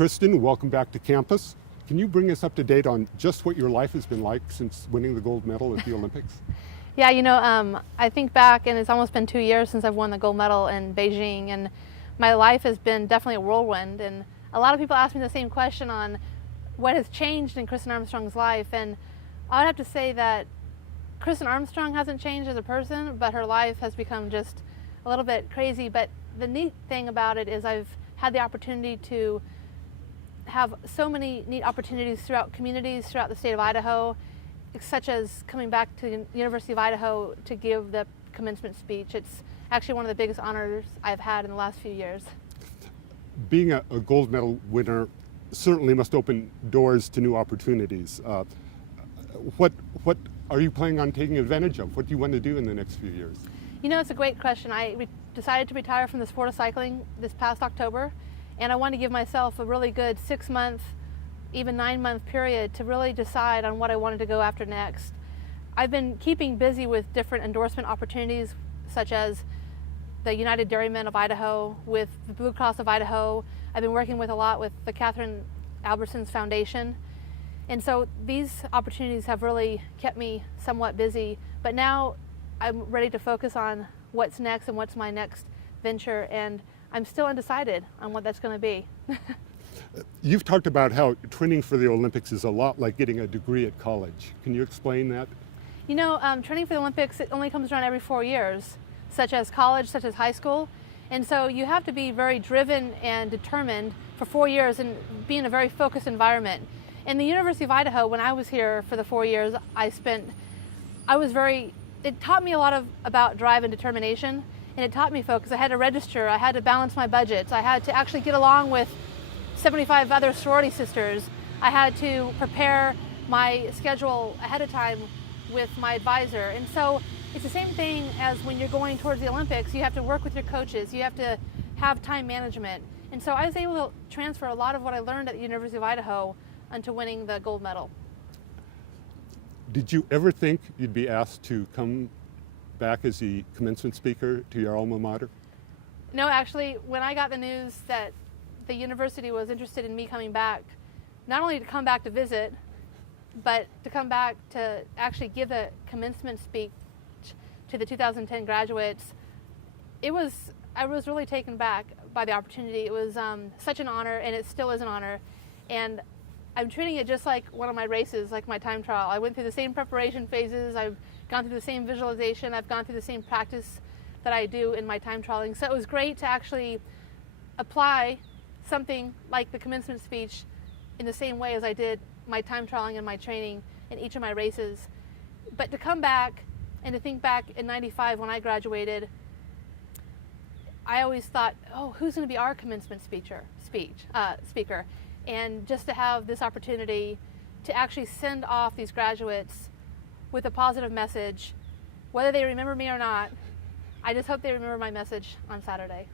Kristin, welcome back to campus. Can you bring us up to date on just what your life has been like since winning the gold medal at the Olympics? Yeah, I think back, and it's almost been 2 years since I've won the gold medal in Beijing, and my life has been definitely a whirlwind. And a lot of people ask me the same question on what has changed in Kristin Armstrong's life, and I would have to say that Kristin Armstrong hasn't changed as a person, but her life has become just a little bit crazy. But the neat thing about it is I've had the opportunity to have so many neat opportunities throughout communities throughout the state of Idaho, such as coming back to the University of Idaho to give the commencement speech. It's actually one of the biggest honors I've had in the last few years. Being a gold medal winner certainly must open doors to new opportunities. What are you planning on taking advantage of? What do you want to do in the next few years? It's a great question. I decided to retire from the sport of cycling this past October, and I want to give myself a really good 6-month, even 9-month period to really decide on what I wanted to go after next. I've been keeping busy with different endorsement opportunities, such as the United Dairymen of Idaho, with the Blue Cross of Idaho. I've been working with a lot with the Catherine Albertsons Foundation. And so these opportunities have really kept me somewhat busy, but now I'm ready to focus on what's next and what's my next venture, and I'm still undecided on what that's going to be. You've talked about how training for the Olympics is a lot like getting a degree at college. Can you explain that? Training for the Olympics, it only comes around every 4 years, such as college, such as high school. And so you have to be very driven and determined for 4 years and be in a very focused environment. In the University of Idaho, when I was here for the 4 years it taught me a lot about drive and determination, and it taught me focus. I had to register, I had to balance my budgets, I had to actually get along with 75 other sorority sisters. I had to prepare my schedule ahead of time with my advisor. And so it's the same thing as when you're going towards the Olympics. You have to work with your coaches, you have to have time management. And so I was able to transfer a lot of what I learned at the University of Idaho into winning the gold medal. Did you ever think you'd be asked to come back as the commencement speaker to your alma mater? No, actually, when I got the news that the university was interested in me coming back, not only to come back to visit, but to come back to actually give a commencement speech to the 2010 graduates, I was really taken back by the opportunity. It was such an honor, and it still is an honor. And I'm treating it just like one of my races, like my time trial. I went through the same preparation phases, I've gone through the same visualization, I've gone through the same practice that I do in my time trialing. So it was great to actually apply something like the commencement speech in the same way as I did my time trialing and my training in each of my races. But to come back and to think back in '95 when I graduated, I always thought, oh, who's going to be our commencement speaker? And just to have this opportunity to actually send off these graduates with a positive message, whether they remember me or not, I just hope they remember my message on Saturday.